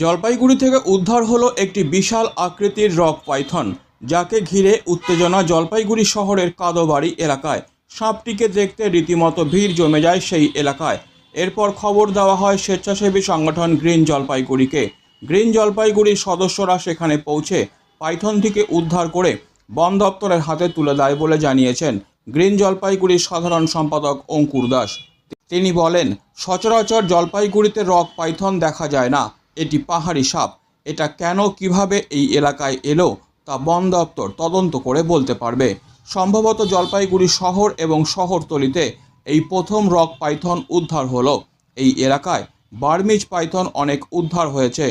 জলপাইগুড়ি থেকে উদ্ধার হলো একটি বিশাল আকৃতির রক পাইথন, যাকে ঘিরে উত্তেজনা জলপাইগুড়ি শহরের কাদোবাড়ি এলাকায়। সাপটিকে দেখতে রীতিমতো ভিড় জমে যায় সেই এলাকায়। এরপর খবর দেওয়া হয় স্বেচ্ছাসেবী সংগঠন গ্রিন জলপাইগুড়িকে। গ্রিন জলপাইগুড়ির সদস্যরা সেখানে পৌঁছে পাইথনটিকে উদ্ধার করে বন দপ্তরের হাতে তুলে দেয় বলে জানিয়েছেন গ্রিন জলপাইগুড়ির সাধারণ সম্পাদক অঙ্কুর দাস। তিনি বলেন, সচরাচর জলপাইগুড়িতে রক পাইথন দেখা যায় না। এটি পাহাড়ি সাপ। এটা কেন কিভাবে এই এলাকায় এলো তা বন দপ্তর তদন্ত করে বলতে পারবে। সম্ভবত জলপাইগুড়ি শহর এবং শহরতলিতে এই প্রথম রক পাইথন উদ্ধার হলো। এই এলাকায় বার্মিজ পাইথন অনেক উদ্ধার হয়েছে।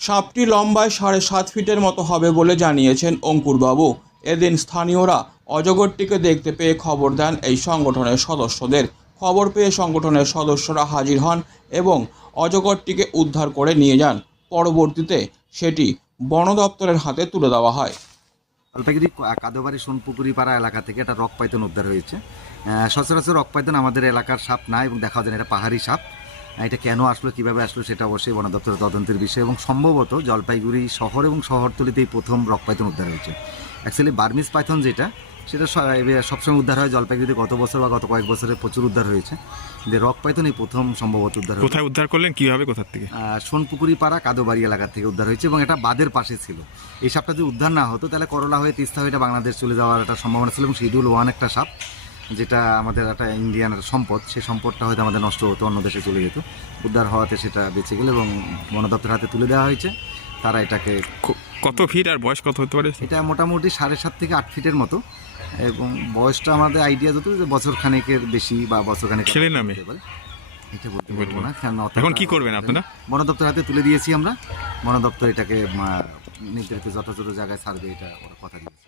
সাপটি লম্বায় 7.5 ফিটের মতো হবে বলে জানিয়েছেন অঙ্কুরবাবু। এদিন স্থানীয়রা অজগরটিকে দেখতে পেয়ে খবর দেন এই সংগঠনের সদস্যদের। খবর পেয়ে সংগঠনের সদস্যরা হাজির হন এবং অজগরটিকে উদ্ধার করে নিয়ে যান। পরবর্তীতে সেটি বন দপ্তরের হাতে তুলে দেওয়া হয়। জলপাইগুড়ি কাদোবাড়ি সোনপুকুরি পাড়া এলাকা থেকে একটা রক পাইথন উদ্ধার হয়েছে। সচরাচর রক পাইথন আমাদের এলাকার সাপ না এবং দেখা যায় না, এটা পাহাড়ি সাপ। এটা কেন আসলো, কীভাবে আসলো, সেটা অবশ্যই বন দপ্তরের তদন্তের বিষয় এবং সম্ভবত জলপাইগুড়ি শহর এবং শহরতলিতেই প্রথম রক পাইথন উদ্ধার হয়েছে। অ্যাকচুয়ালি বার্মিজ পাইথন সেটা সবসময় উদ্ধার হয় জলপাইগুড়িতে। গত বছর বা গত কয়েক বছরে প্রচুর উদ্ধার হয়েছে, যে রক পাইথন এই প্রথম সম্ভবত উদ্ধার হয়েছে। কোথায় উদ্ধার করলেন, কীভাবে, কোথা থেকে? সোনপুকুরি পাড়া কাদোবাড়ি এলাকা থেকে উদ্ধার হয়েছে এবং এটা বাঁধের পাশে ছিল। এই সাপটা যদি উদ্ধার না হতো তাহলে করলা হয়ে তিস্তা হয়ে বাংলাদেশ চলে যাওয়ার একটা সম্ভাবনা ছিল এবং শিডিউল 1 একটা সাপ, যেটা আমাদের একটা ইন্ডিয়ান সম্পদ, সেই সম্পদটা হয়তো আমাদের নষ্ট হতো, অন্য দেশে চলে যেত। উদ্ধার হওয়াতে সেটা বেঁচে গেল এবং বন দপ্তরের হাতে তুলে দেওয়া হয়েছে। তারা এটাকে কত ফিট আর বয়স কত হতে পারে? এটা মোটামুটি 7.5 থেকে 8 ফিটের মতো এবং বয়সটা আমাদের আইডিয়া যত যে বছর খানেকের বেশি বা বছর খানেক ছেলে নামে এটা বলতে পারবো না। এখন কি করবেন আপনারা? বন দপ্তরের হাতে তুলে দিয়েছি আমরা। বন দপ্তর এটাকে নির্ধারিত যথাযথ জায়গায় ছাড়বে, এটা ওরা কথা দিয়েছে।